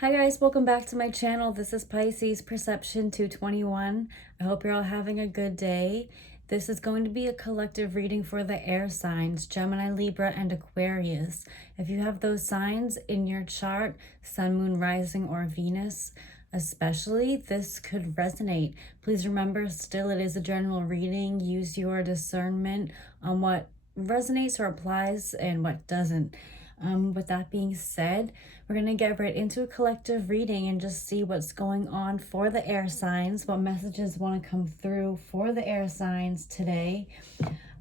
Hi guys, welcome back to my channel. This is Pisces Perception 221. I hope you're all having a good day. This is going to be a collective reading for the air signs, Gemini, Libra, and Aquarius. If you have those signs in your chart, Sun, Moon, Rising, or Venus, especially, this could resonate. Please remember, still it is a general reading. Use your discernment on what resonates or applies and what doesn't. With that being said, we're going to get right into a collective reading and just see what's going on for the air signs, what messages want to come through for the air signs today.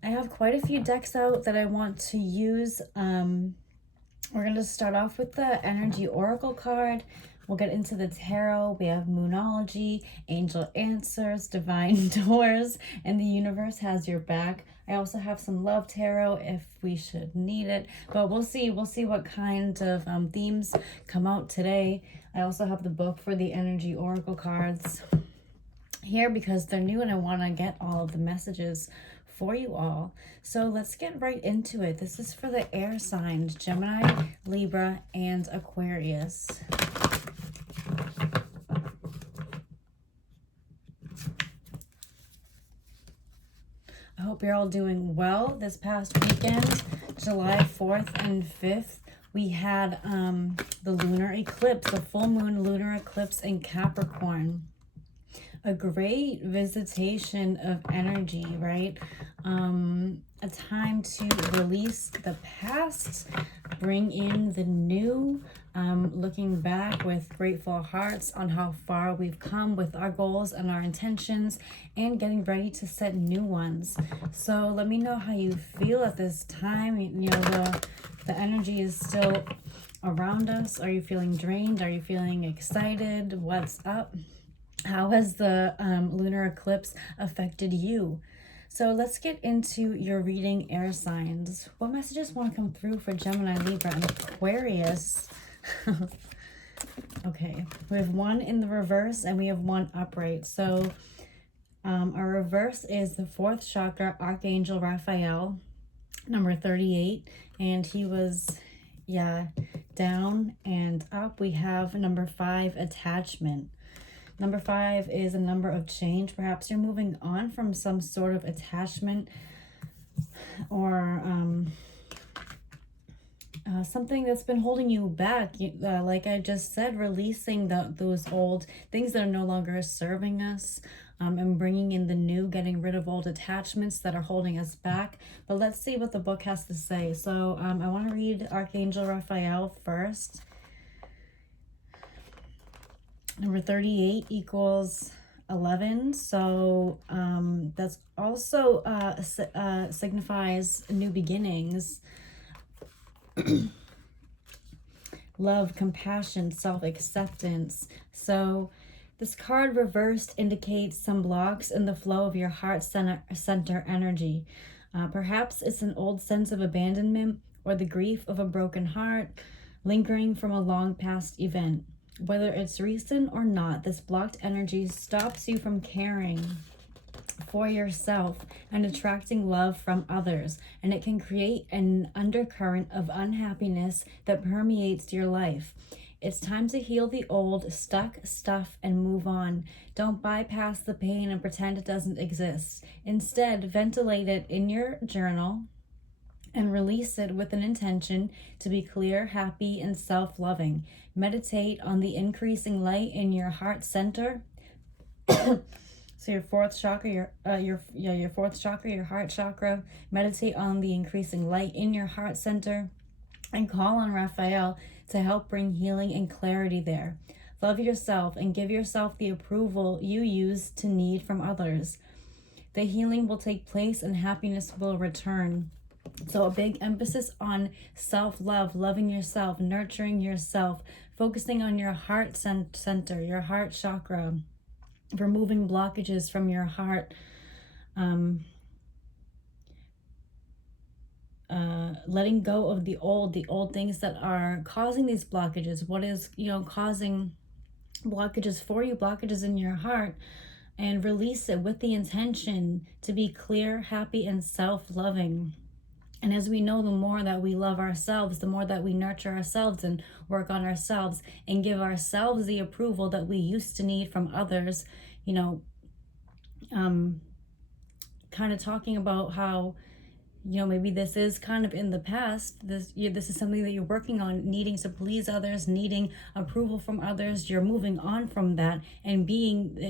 I have quite a few decks out that I want to use. We're going to start off with the Energy Oracle card. We'll get into the tarot. We have Moonology, Angel Answers, Divine Doors, and the Universe Has Your Back. I also have some Love Tarot if we should need it, but we'll see what kind of themes come out today. I also have the book for the Energy Oracle cards here because they're new and I want to get all of the messages for you all. So let's get right into it. This is for the air signs, Gemini, Libra, and Aquarius. I hope you're all doing well. This past weekend, July 4th and 5th, we had the lunar eclipse, the full moon lunar eclipse in Capricorn. A great visitation of energy, right? A time to release the past, bring in the new, looking back with grateful hearts on how far we've come with our goals and our intentions, and getting ready to set new ones. So let me know how you feel at this time. You know, the energy is still around us. Are you feeling drained? Are you feeling excited? What's up? How has the lunar eclipse affected you? So let's get into your reading, air signs. What messages want to come through for Gemini, Libra, and Aquarius? Okay, we have one in the reverse and we have one upright. So our reverse is the 4th chakra, Archangel Raphael, number 38. And he was, down and up. We have number 5, attachment. Number 5 is a number of change. Perhaps you're moving on from some sort of attachment or something that's been holding you back. Like I just said, releasing those old things that are no longer serving us, and bringing in the new, getting rid of old attachments that are holding us back. But let's see what the book has to say. So I want to read Archangel Raphael first. Number 38 equals 11. So that's also signifies new beginnings. Love, compassion, self-acceptance. So this card reversed indicates some blocks in the flow of your heart center energy. Perhaps it's an old sense of abandonment or the grief of a broken heart lingering from a long past event. Whether it's recent or not, this blocked energy stops you from caring for yourself and attracting love from others, and it can create an undercurrent of unhappiness that permeates your life. It's time to heal the old, stuck stuff and move on. Don't bypass the pain and pretend it doesn't exist. Instead, ventilate it in your journal and release it with an intention to be clear, happy, and self-loving. Meditate on the increasing light in your heart center. So your 4th chakra, your 4th chakra, your heart chakra. Meditate on the increasing light in your heart center and call on Raphael to help bring healing and clarity there. Love yourself and give yourself the approval you used to need from others. The healing will take place and happiness will return. So a big emphasis on self-love, loving yourself, nurturing yourself, focusing on your heart center, your heart chakra, removing blockages from your heart, letting go of the old things that are causing these blockages. What is, causing blockages for you, blockages in your heart, and release it with the intention to be clear, happy, and self-loving. And as we know, the more that we love ourselves, the more that we nurture ourselves and work on ourselves and give ourselves the approval that we used to need from others, you know, kind of talking about how, you know, maybe this is kind of in the past. This is something that you're working on, needing to please others, needing approval from others. You're moving on from that and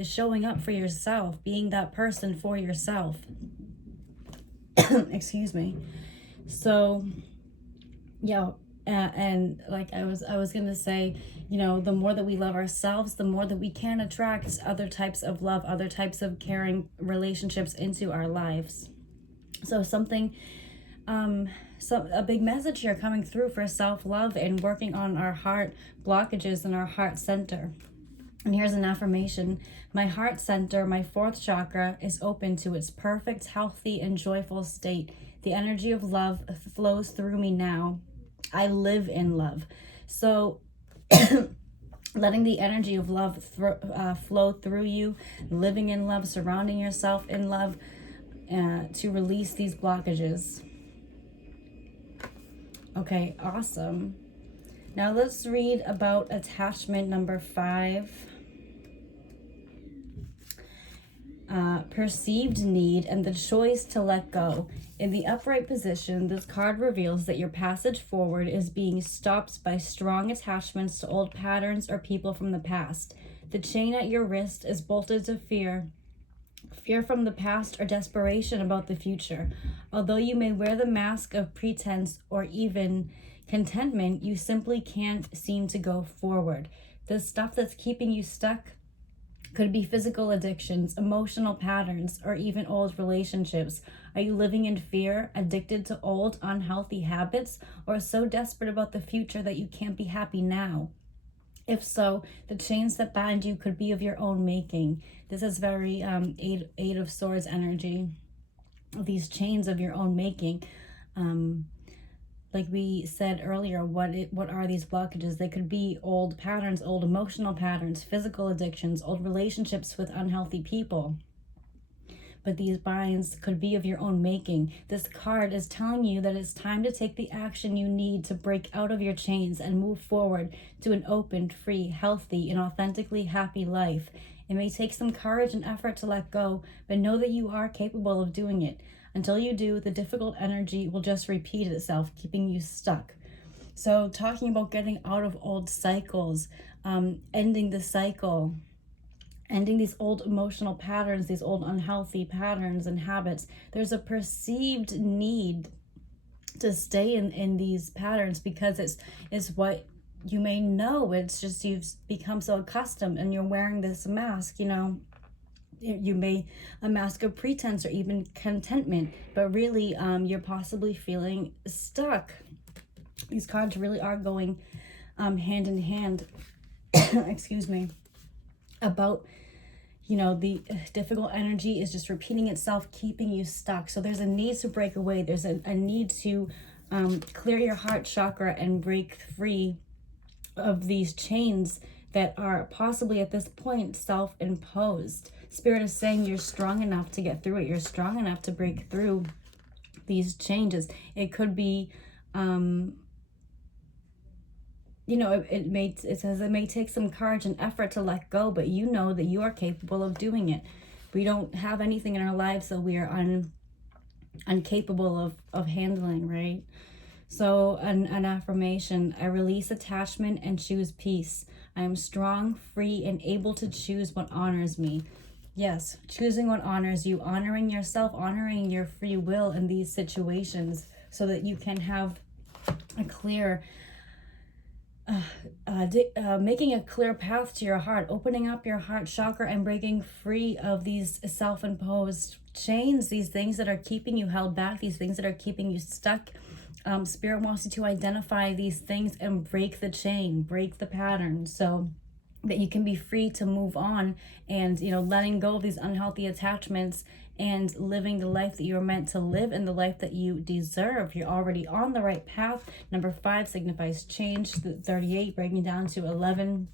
showing up for yourself, being that person for yourself. Excuse me. So, yeah, and like I was gonna say, you know, the more that we love ourselves, the more that we can attract other types of love, other types of caring relationships into our lives. So something, a big message here coming through for self-love and working on our heart blockages and our heart center. And here's an affirmation. My heart center, my fourth chakra, is open to its perfect, healthy, and joyful state. The energy of love flows through me now. I live in love. So letting the energy of love flow through you, living in love, surrounding yourself in love, to release these blockages. Okay, awesome. Now let's read about attachment number 5. Perceived need and the choice to let go. In the upright position, this card reveals that your passage forward is being stopped by strong attachments to old patterns or people from the past. The chain at your wrist is bolted to fear from the past or desperation about the future. Although you may wear the mask of pretense or even contentment, you simply can't seem to go forward. The stuff that's keeping you stuck could be physical addictions, emotional patterns, or even old relationships. Are you living in fear, addicted to old, unhealthy habits, or so desperate about the future that you can't be happy now? If so, the chains that bind you could be of your own making. This is very Eight of Swords energy. These chains of your own making. Like we said earlier, what are these blockages? They could be old patterns, old emotional patterns, physical addictions, old relationships with unhealthy people. But these binds could be of your own making. This card is telling you that it's time to take the action you need to break out of your chains and move forward to an open, free, healthy, and authentically happy life. It may take some courage and effort to let go, but know that you are capable of doing it. Until you do, the difficult energy will just repeat itself, keeping you stuck. So talking about getting out of old cycles, ending the cycle, ending these old emotional patterns, these old unhealthy patterns and habits. There's a perceived need to stay in these patterns because it's what you may know. It's just you've become so accustomed and you're wearing this mask, you know. You may a mask of pretense or even contentment, but really you're possibly feeling stuck. These cards really are going hand in hand excuse me, about, you know, the difficult energy is just repeating itself, keeping you stuck. So there's a need to break away. There's a need to clear your heart chakra and break free of these chains that are possibly at this point self-imposed. Spirit is saying you're strong enough to get through it. You're strong enough to break through these changes. It could be, you know, it says it may take some courage and effort to let go, but you know that you are capable of doing it. We don't have anything in our lives that we are incapable of handling, right? So an affirmation: I release attachment and choose peace. I am strong, free, and able to choose what honors me. Yes, choosing what honors you, honoring yourself, honoring your free will in these situations so that you can have a clear, making a clear path to your heart, opening up your heart chakra and breaking free of these self-imposed chains, these things that are keeping you held back, these things that are keeping you stuck. Spirit wants you to identify these things and break the chain, break the pattern, so that you can be free to move on and, you know, letting go of these unhealthy attachments and living the life that you're meant to live and the life that you deserve. You're already on the right path. Number 5 signifies change. 38 breaking down to 11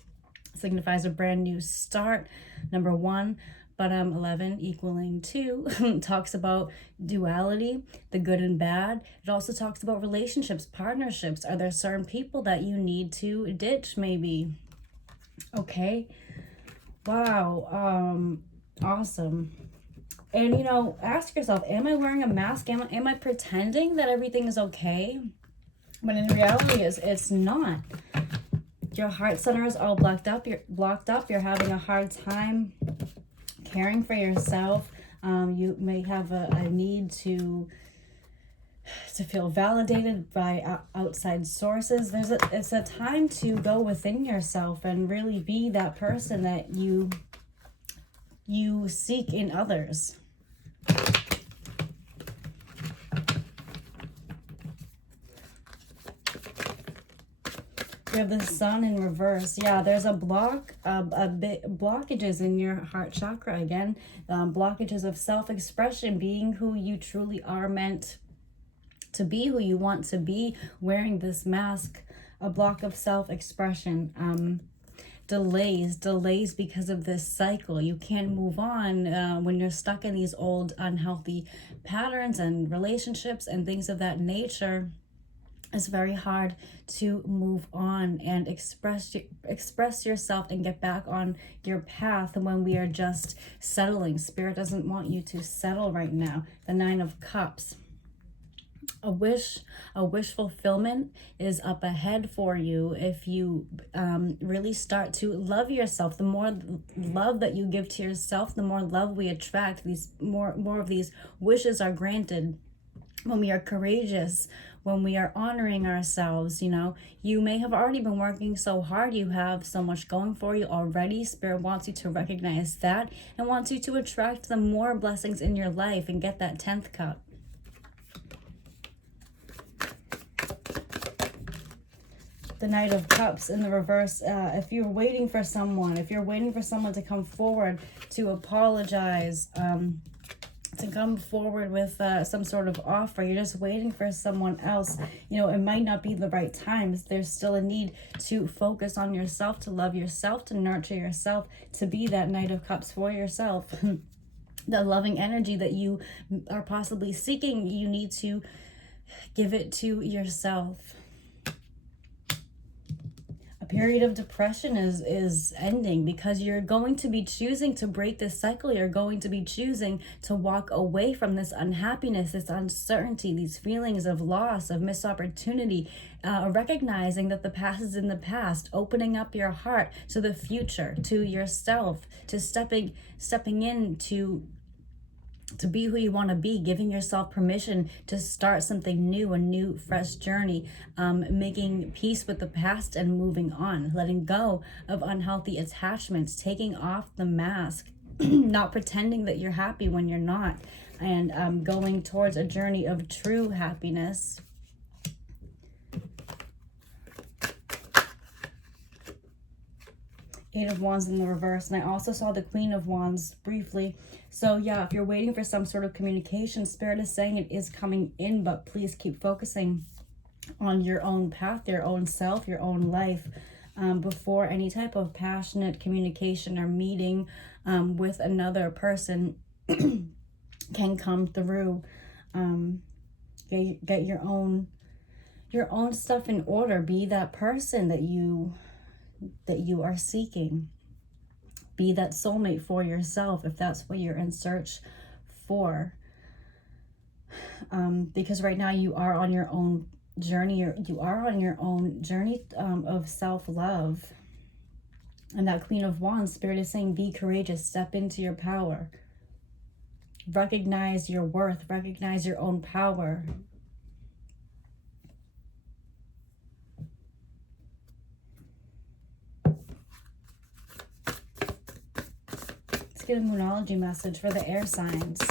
signifies a brand new start. Number 1, But 11 equaling 2 talks about duality, the good and bad. It also talks about relationships, partnerships. Are there certain people that you need to ditch maybe? Okay. Wow. Awesome. And, you know, ask yourself, am I wearing a mask? Am I pretending that everything is okay? When in reality, it's not. Your heart center is all blocked up. You're having a hard time caring for yourself. You may have a need to feel validated by outside sources. It's a time to go within yourself and really be that person that you seek in others. We have the sun in reverse. Yeah, there's a blockages in your heart chakra again. Blockages of self-expression, being who you truly are meant to be, who you want to be, wearing this mask. A block of self-expression. Delays because of this cycle. You can't move on when you're stuck in these old unhealthy patterns and relationships and things of that nature. It's very hard to move on and express yourself and get back on your path when we are just settling. Spirit doesn't want you to settle right now. The 9 of Cups. A wish fulfillment is up ahead for you if you really start to love yourself. The more love that you give to yourself, the more love we attract. These more of these wishes are granted when we are courageous, when we are honoring ourselves. You know, you may have already been working so hard. You have so much going for you already. Spirit wants you to recognize that and wants you to attract the more blessings in your life and get that 10th cup. The Knight of Cups in the reverse. If you're waiting for someone, to come forward, to apologize, to come forward with some sort of offer, you're just waiting for someone else, you know, it might not be the right time. There's still a need to focus on yourself, to love yourself, to nurture yourself, to be that Knight of Cups for yourself. The loving energy that you are possibly seeking, you need to give it to yourself. A period of depression is ending because you're going to be choosing to break this cycle. You're going to be choosing to walk away from this unhappiness, this uncertainty, these feelings of loss, of missed opportunity, recognizing that the past is in the past, opening up your heart to the future, to yourself, to stepping in to be who you want to be, giving yourself permission to start something new, a new, fresh journey, making peace with the past and moving on, letting go of unhealthy attachments, taking off the mask, not pretending that you're happy when you're not, and going towards a journey of true happiness. Eight of Wands in the reverse, and I also saw the Queen of Wands briefly. So yeah, if you're waiting for some sort of communication, Spirit is saying it is coming in, but please keep focusing on your own path, your own self, your own life, before any type of passionate communication or meeting with another person can come through. Get your own stuff in order. Be that person that you are seeking. Be that soulmate for yourself if that's what you're in search for. Because right now you are on your own journey. You are on your own journey of self-love. And that Queen of Wands, Spirit is saying, be courageous, step into your power. Recognize your worth, recognize your own power. Get a Moonology message for the air signs.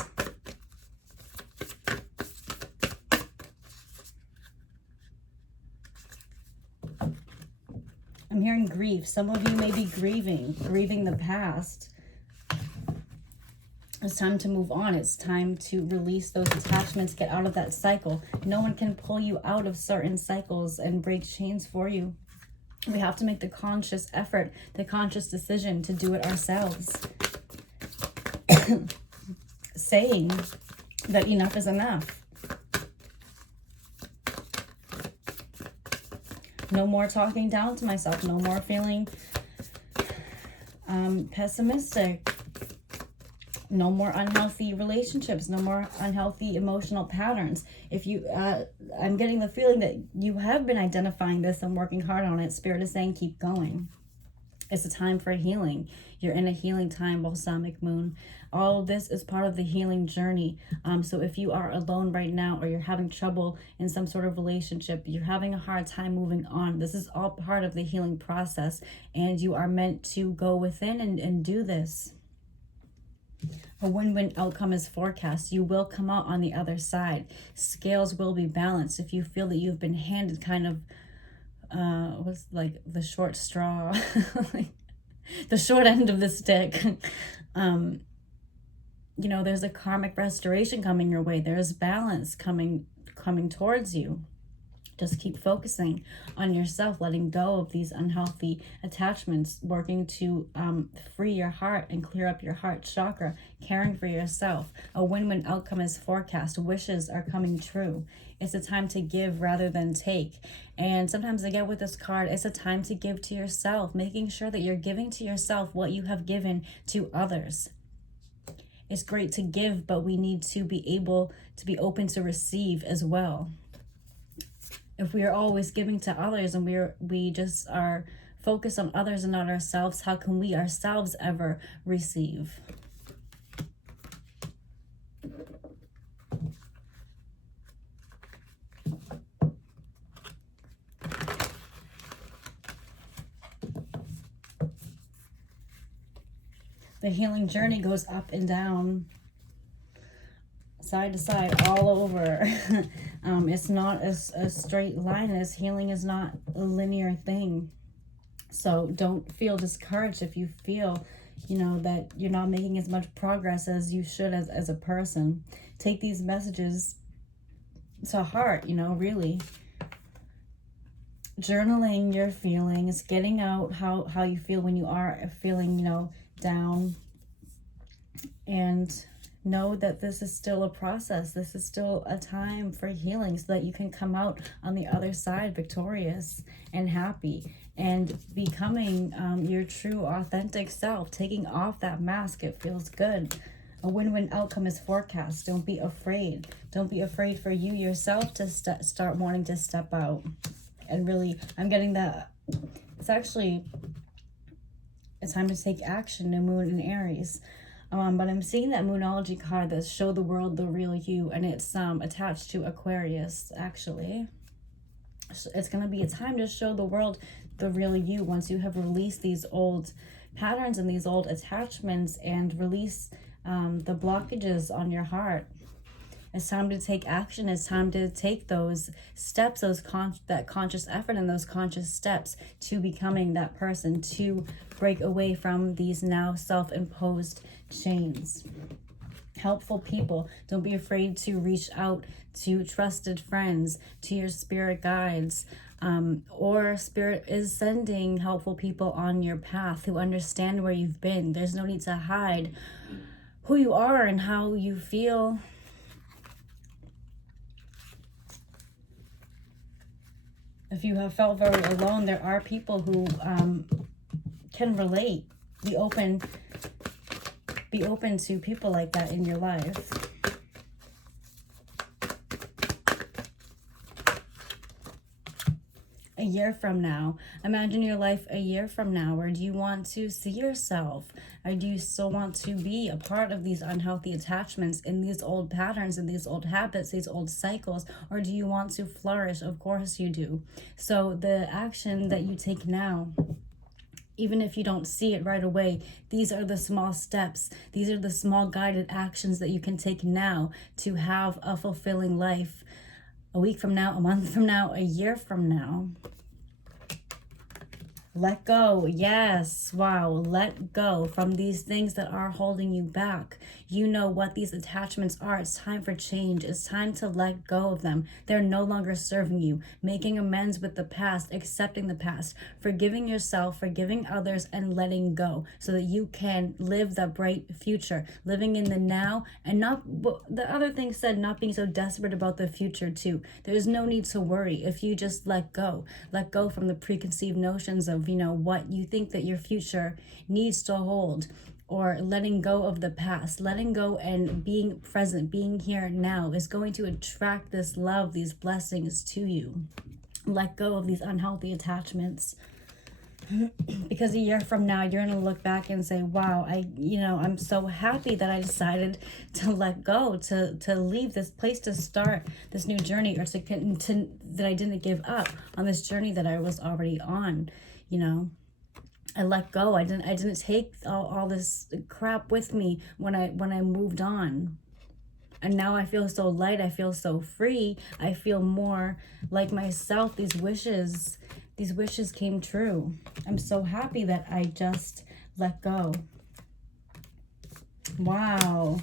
I'm hearing grief. Some of you may be grieving the past. It's time to move on. It's time to release those attachments, get out of that cycle. No one can pull you out of certain cycles and break chains for you. We have to make the conscious effort, the conscious decision to do it ourselves. saying that enough is enough. No more talking down to myself. No more feeling pessimistic. No more unhealthy relationships. No more unhealthy emotional patterns. If you, I'm getting the feeling that you have been identifying this and working hard on it. Spirit is saying keep going. It's a time for healing. You're in a healing time, balsamic moon. All of this is part of the healing journey. So if you are alone right now, or you're having trouble in some sort of relationship, you're having a hard time moving on, this is all part of the healing process. And you are meant to go within and do this. A win-win outcome is forecast. You will come out on the other side. Scales will be balanced. If you feel that you've been handed kind of what's like the short straw, like the short end of the stick, you know, there's a karmic restoration coming your way. There's balance coming towards you. Just keep focusing on yourself, letting go of these unhealthy attachments, working to free your heart and clear up your heart chakra, caring for yourself. A win-win outcome is forecast. Wishes are coming true. It's a time to give rather than take. And sometimes I get with this card, it's a time to give to yourself, making sure that you're giving to yourself what you have given to others. It's great to give, but we need to be able to be open to receive as well. If we are always giving to others and we just are focused on others and not ourselves, how can we ourselves ever receive? The healing journey goes up and down, side to side, all over. It's not a straight line. This healing is not a linear thing. So don't feel discouraged if you feel, you know, that you're not making as much progress as you should as a person. Take these messages to heart, you know, really. Journaling your feelings, getting out how you feel when you are feeling, you know, down. And know that this is still a process. This is still a time for healing so that you can come out on the other side victorious and happy and becoming your true authentic self, taking off that mask. It feels good. A win-win outcome is forecast. Don't be afraid. Don't be afraid for you yourself to start wanting to step out. And really, I'm getting that it's actually a time to take action. New moon in Aries. But I'm seeing that Moonology card that show the world the real you, and it's attached to Aquarius, actually. So it's going to be a time to show the world the real you once you have released these old patterns and these old attachments and release the blockages on your heart. It's time to take action. It's time to take those steps, that conscious effort and those conscious steps to becoming that person, to break away from these now self-imposed chains. Helpful people. Don't be afraid to reach out to trusted friends, to your spirit guides, or spirit is sending helpful people on your path who understand where you've been. There's no need to hide who you are and how you feel. If you have felt very alone, there are people who can relate. Be open to people like that in your life. A year from now, imagine your life a year from now. Where do you want to see yourself? Or do you still want to be a part of these unhealthy attachments, in these old patterns, in these old habits, these old cycles? Or do you want to flourish? Of course you do. So the action that you take now, even if you don't see it right away, these are the small steps. These are the small guided actions that you can take now to have a fulfilling life a week from now, a month from now, a year from now. Let go. Yes. Wow. Let go from these things that are holding you back. You know what these attachments are. It's time for change. It's time to let go of them. They're no longer serving you. Making amends with the past, accepting the past, forgiving yourself, forgiving others, and letting go so that you can live the bright future, living in the now, and not, the other thing said, not being so desperate about the future too. There's no need to worry if you just let go from the preconceived notions of, you know, what you think that your future needs to hold, or letting go of the past. Letting go and being present, being here now is going to attract this love, these blessings to you. Let go of these unhealthy attachments. Because a year from now, you're going to look back and say, wow, I'm so happy that I decided to let go, to leave this place, to start this new journey, or that I didn't give up on this journey that I was already on. You know, I let go. I didn't take all this crap with me when I moved on. And now I feel so light. I feel so free. I feel more like myself. These wishes came true. I'm so happy that I just let go. Wow.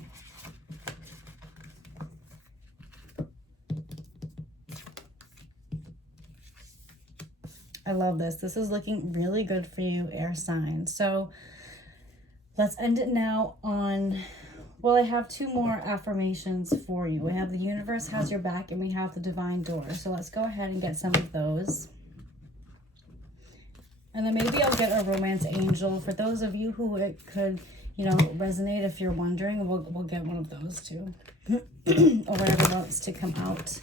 I love this. This is looking really good for you, air sign. So let's end it now on, well, I have two more affirmations for you. We have the universe has your back, and we have the divine door. So let's go ahead and get some of those. And then maybe I'll get a romance angel. For those of you who it could, you know, resonate, if you're wondering, we'll get one of those too. Or whatever wants to come out.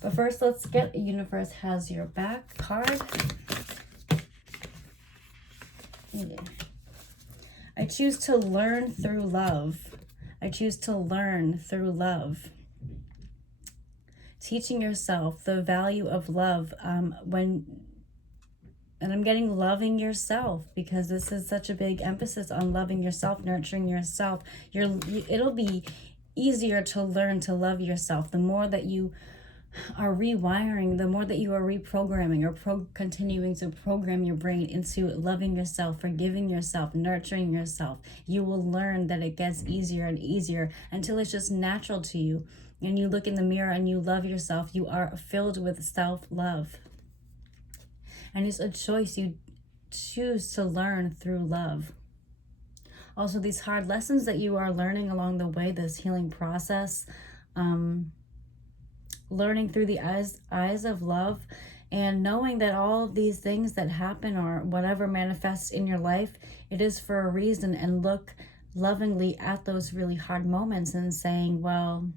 But first, let's get a universe has your back card. Yeah. I choose to learn through love. I choose to learn through love. Teaching yourself the value of love and I'm getting loving yourself, because this is such a big emphasis on loving yourself, nurturing yourself. It'll be easier to learn to love yourself. The more that you are rewiring, the more that you are reprogramming or continuing to program your brain into loving yourself, forgiving yourself, nurturing yourself, you will learn that it gets easier and easier until it's just natural to you. And you look in the mirror and you love yourself. You are filled with self-love. And it's a choice. You choose to learn through love. Also, these hard lessons that you are learning along the way, this healing process, learning through the eyes of love, and knowing that all of these things that happen or whatever manifests in your life, it is for a reason. And look lovingly at those really hard moments and saying, well,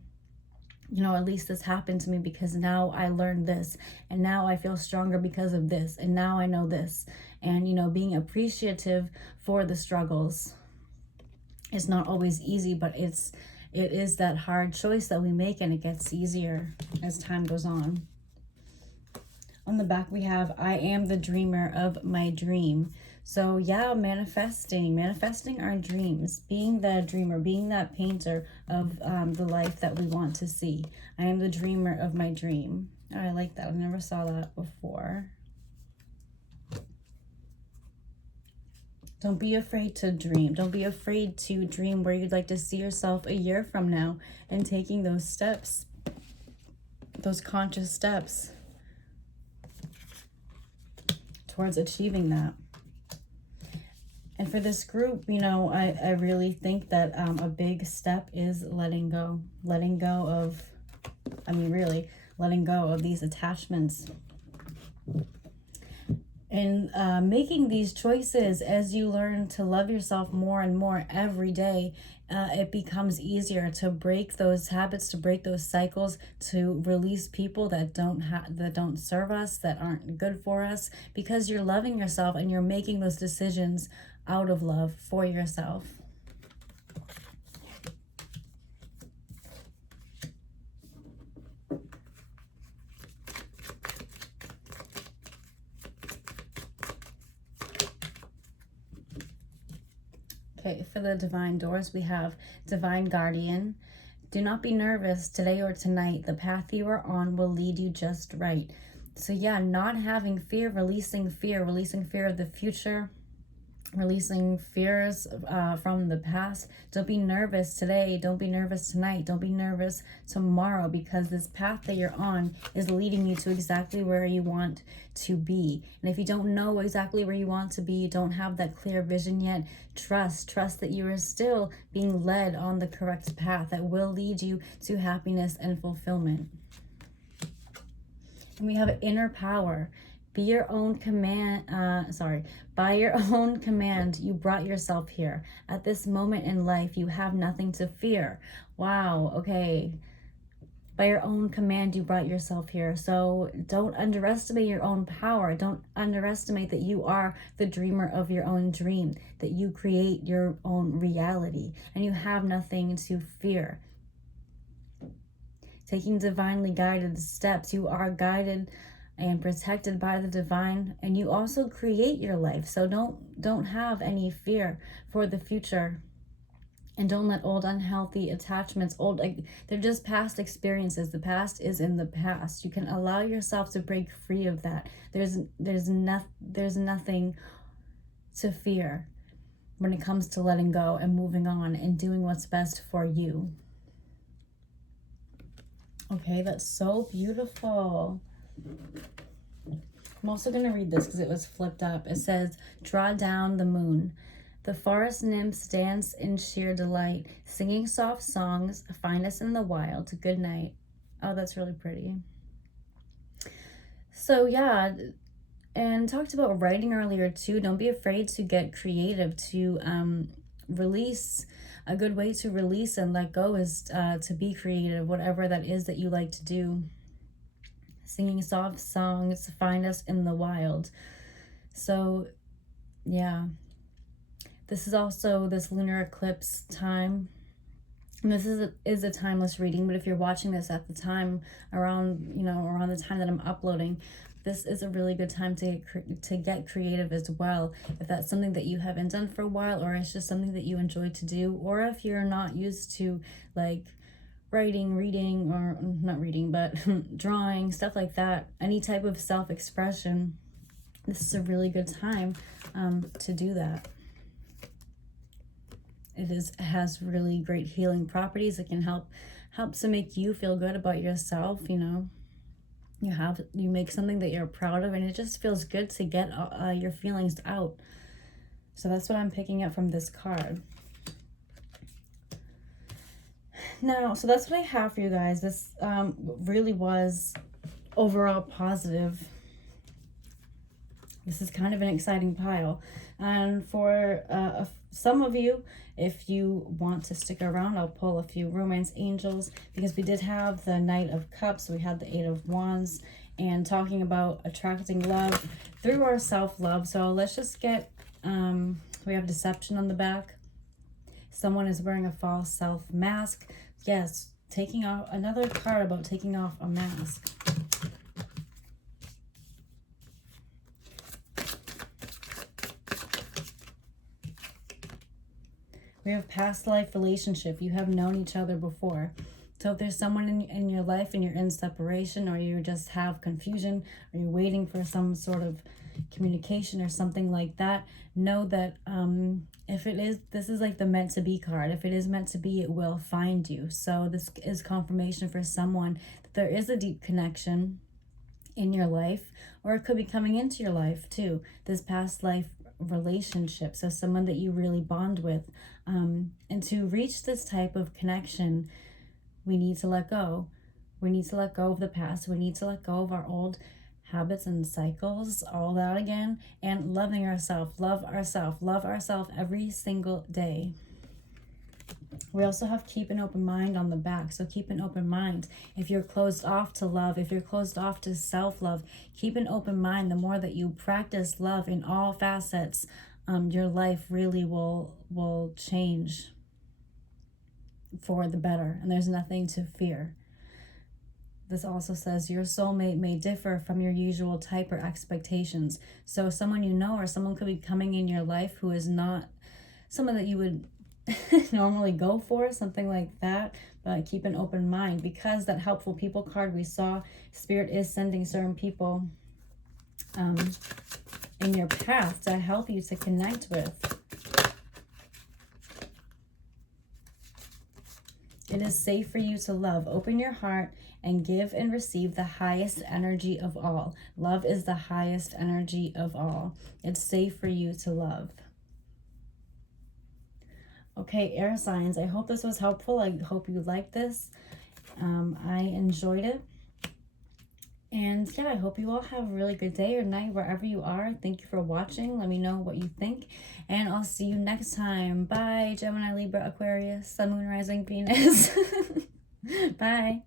you know, at least this happened to me because now I learned this, and now I feel stronger because of this, and now I know this. And, you know, being appreciative for the struggles. It's not always easy, but it is that hard choice that we make, and it gets easier as time goes on. On the back, we have, I am the dreamer of my dream. So yeah, manifesting our dreams, being the dreamer, being that painter of the life that we want to see. I am the dreamer of my dream. Oh, I like that. I never saw that before. Don't be afraid to dream. Don't be afraid to dream where you'd like to see yourself a year from now, and taking those steps, those conscious steps towards achieving that. And for this group, you know, I really think that a big step is letting go of, really letting go of these attachments. And making these choices as you learn to love yourself more and more every day, it becomes easier to break those habits, to break those cycles, to release people that don't serve us, that aren't good for us, because you're loving yourself and you're making those decisions out of love for yourself. Okay, for the divine doors, we have divine guardian. Do not be nervous today or tonight. The path you are on will lead you just right. So yeah, not having fear, releasing fear of the future, releasing fears from the past. Don't be nervous today. Don't be nervous tonight. Don't be nervous tomorrow, because this path that you're on is leading you to exactly where you want to be. And if you don't know exactly where you want to be, you don't have that clear vision yet, trust that you are still being led on the correct path that will lead you to happiness and fulfillment. And we have inner power. Be your own command, by your own command, you brought yourself here. At this moment in life, you have nothing to fear. Wow, okay. By your own command, you brought yourself here. So don't underestimate your own power. Don't underestimate that you are the dreamer of your own dream, that you create your own reality, and you have nothing to fear. Taking divinely guided steps, you are guided and protected by the divine, and you also create your life. So don't have any fear for the future, and don't let old unhealthy attachments, they're just past experiences. The past is in the past. You can allow yourself to break free of that. There's nothing to fear when it comes to letting go and moving on and doing what's best for you. Okay, that's so beautiful. I'm also going to read this because it was flipped up. It says, draw down the moon. The forest nymphs dance in sheer delight, singing soft songs, find us in the wild. Good night. Oh, that's really pretty. So yeah, and talked about writing earlier too. Don't be afraid to get creative, to release. A good way to release and let go is to be creative, whatever that is that you like to do. Singing soft songs, find us in the wild. So yeah, this is also this lunar eclipse time. And this is a timeless reading, but if you're watching this at the time around the time that I'm uploading, this is a really good time to get creative as well. If that's something that you haven't done for a while, or it's just something that you enjoy to do, or if you're not used to like writing, reading, or not reading, but drawing, stuff like that, any type of self-expression, this is a really good time to do that. It has really great healing properties. It can help to make you feel good about yourself. You make something that you're proud of, and it just feels good to get your feelings out. So that's what I'm picking up from this card. Now, so that's what I have for you guys. This really was overall positive. This is kind of an exciting pile. And for some of you, if you want to stick around, I'll pull a few romance angels, because we did have the Knight of Cups, we had the Eight of Wands, and talking about attracting love through our self-love. So let's just get, we have deception on the back. Someone is wearing a false self mask. Yes, taking off, another card about taking off a mask. We have past life relationship. You have known each other before. So if there's someone in your life and you're in separation, or you just have confusion, or you're waiting for some sort of communication or something like that, know that this is like the meant to be card. If it is meant to be, it will find you. So this is confirmation for someone that there is a deep connection in your life, or it could be coming into your life too. This past life relationship, so someone that you really bond with. And to reach this type of connection, we need to let go. We need to let go of the past. We need to let go of our old habits and cycles, all that again, and loving ourselves, love ourselves every single day. We also have keep an open mind on the back. So keep an open mind. If you're closed off to love, if you're closed off to self-love, keep an open mind. The more that you practice love in all facets, your life really will change for the better, and there's nothing to fear. This also says your soulmate may differ from your usual type or expectations. So someone you know, or someone could be coming in your life who is not someone that you would normally go for, something like that. but keep an open mind, because that helpful people card we saw, Spirit is sending certain people in your path to help you to connect with. It is safe for you to love. Open your heart and give and receive the highest energy of all. Love is the highest energy of all. It's safe for you to love. Okay, air signs, I hope this was helpful. I hope you liked this. I enjoyed it. And yeah, I hope you all have a really good day or night wherever you are. Thank you for watching. Let me know what you think. And I'll see you next time. Bye, Gemini, Libra, Aquarius, Sun, Moon, Rising, Venus. Bye.